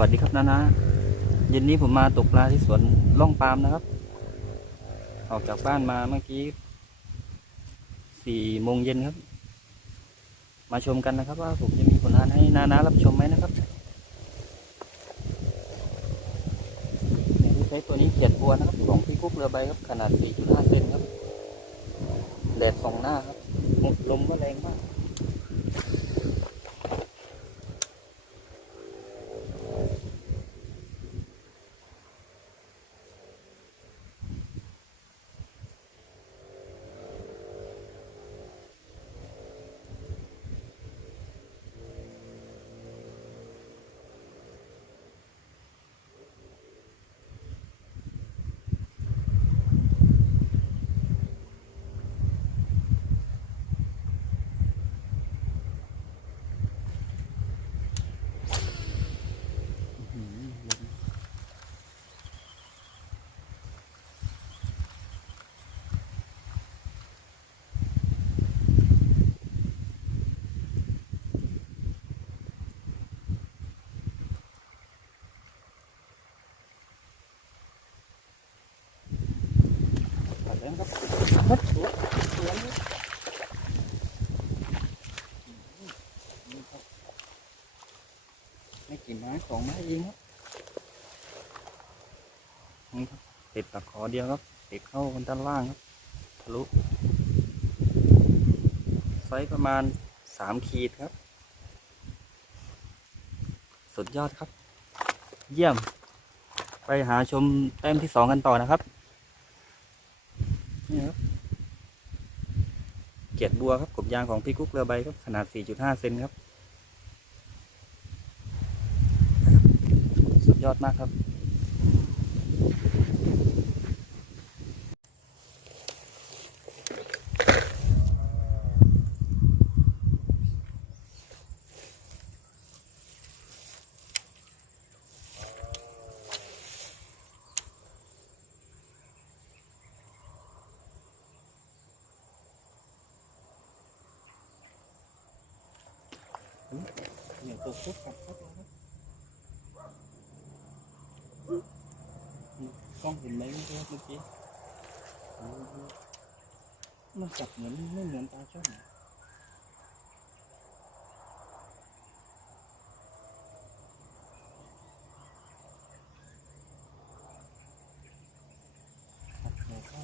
วัสดีครับนานาเย็นนี้ผมมาตกปลาที่สวนล่องปามนะครับ ออกจากบ้านมาเมื่อกี้สี่โมงเย็นครับ มาชมกันนะครับ ว่าผมจะมีผลงานให้นานารับชมไหมนะครับใช้ตัวนี้เขียดบัวนะครับของพี่กุ๊กเรือใบครับ ขนาด 4.5 เซนครับแดดส่องหน้าครับลมก็แรงมาก ตัดแล้วครับมัดหัวหัวนี่นี่ครับไม่กี่ไม้สองไม้เองครับนี่ครับติดตะขอเดียวครับติดเข้ากันด้านล่างครับทะลุไซส์ประมาณสามขีดครับ สุดยอดครับ เยี่ยม ไปหาชมแต้มที่สองกันต่อนะครับ นี่ครับ เกียดบัวครับกบยางของพี่กุ๊กเรือใบครับขนาด 4.5 เซนครับ สุดยอดมากครับ เนี่ยตัวฟุตกับฟุตนะครับกล้องเห็นไหมเมื่อกี้เมื่อกี้โอ้โหมันจับเหมือนไม่เหมือนปลาช่อนอะจับหัวเข้า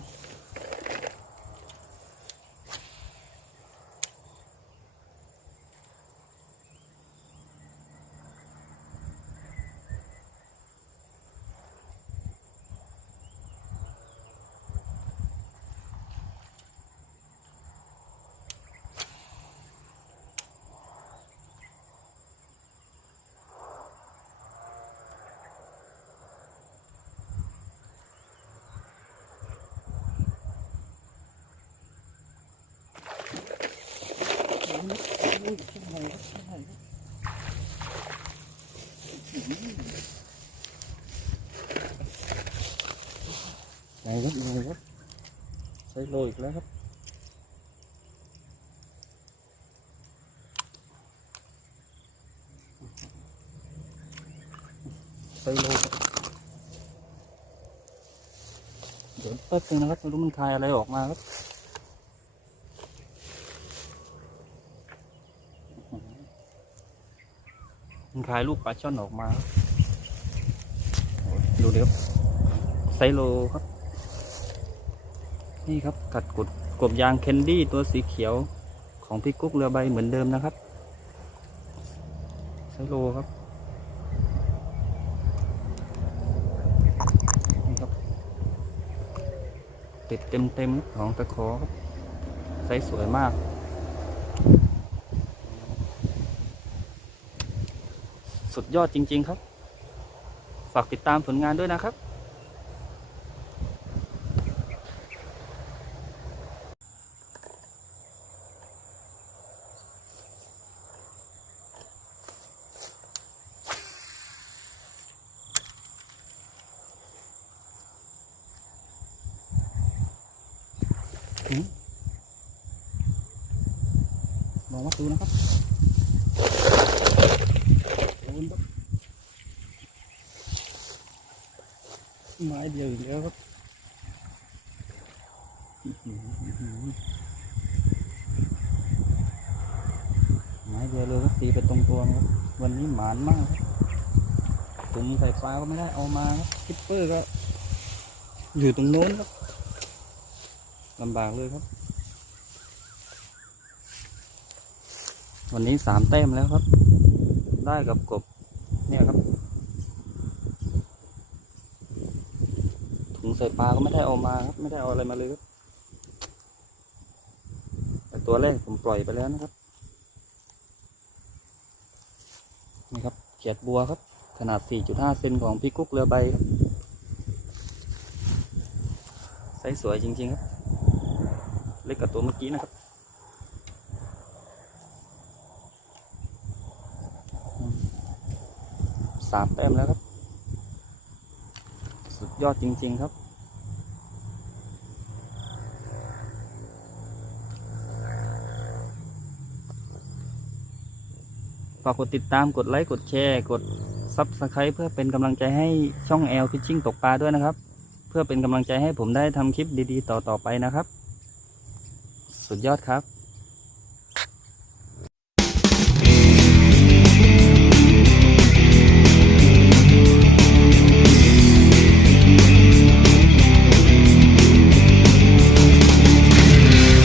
ไหนครับไหนครับใช้โรยอีกแล้วครับใช้โรยเดี๋ยวแป๊บนึงนะครับไม่รู้มันคายอะไรออกมาครับ มันคลายลูกปลาช่อนออกมาดูเดิครับไซโลครับ นี่ครับกัดกดกบยางเคนดี้ตัวสีเขียวของพี่กุ๊กเรือใบเหมือนเดิมนะครับไซโลครับนี่ครับ ติดเต็มเต็มๆของตะขอครับไซส์สวยมาก สุดยอดจริง ๆ ครับ ฝากติดตามผลงานด้วยนะครับมลองวัดดูนะครับ ไม้เดียวอีกแล้วครับไม้เดียวเลยครับตีไปตรงตัวครับวันนี้หมานมากครับถุงใส่ปลาก็ไม่ได้เอามาครับคิปเปอร์ก็ อยู่ตรงโน้นครับลำบากเลยครับ วันนี้สามแต้มแล้วครับ ได้กับกบเนี่ยครับ ถุง ใส่ปลาก็ไม่ได้เอามาครับ ไม่ได้เอาอะไรมาเลยครับแต่ตัวแรกผมปล่อยไปแล้วนะครับ นี่ครับเขียดบัวครับ ขนาด 4.5 เซนของพี่กุ๊กเรือใบครับไซส์สวยจริง ๆ ครับ เล็กกว่าตัวเมื่อกี้นะครับสามแต้มแล้วครับ สุดยอดจริง ๆ ครับ ฝากกดติดตามกดไลค์กดแชร์กดซับสไครป์เพื่อเป็นกำลังใจให้ช่องแอลฟิชชิ่งตกปลาด้วยนะครับ เพื่อเป็นกำลังใจให้ผมได้ทำคลิปดีๆ ต่อๆไปนะครับ สุดยอดครับ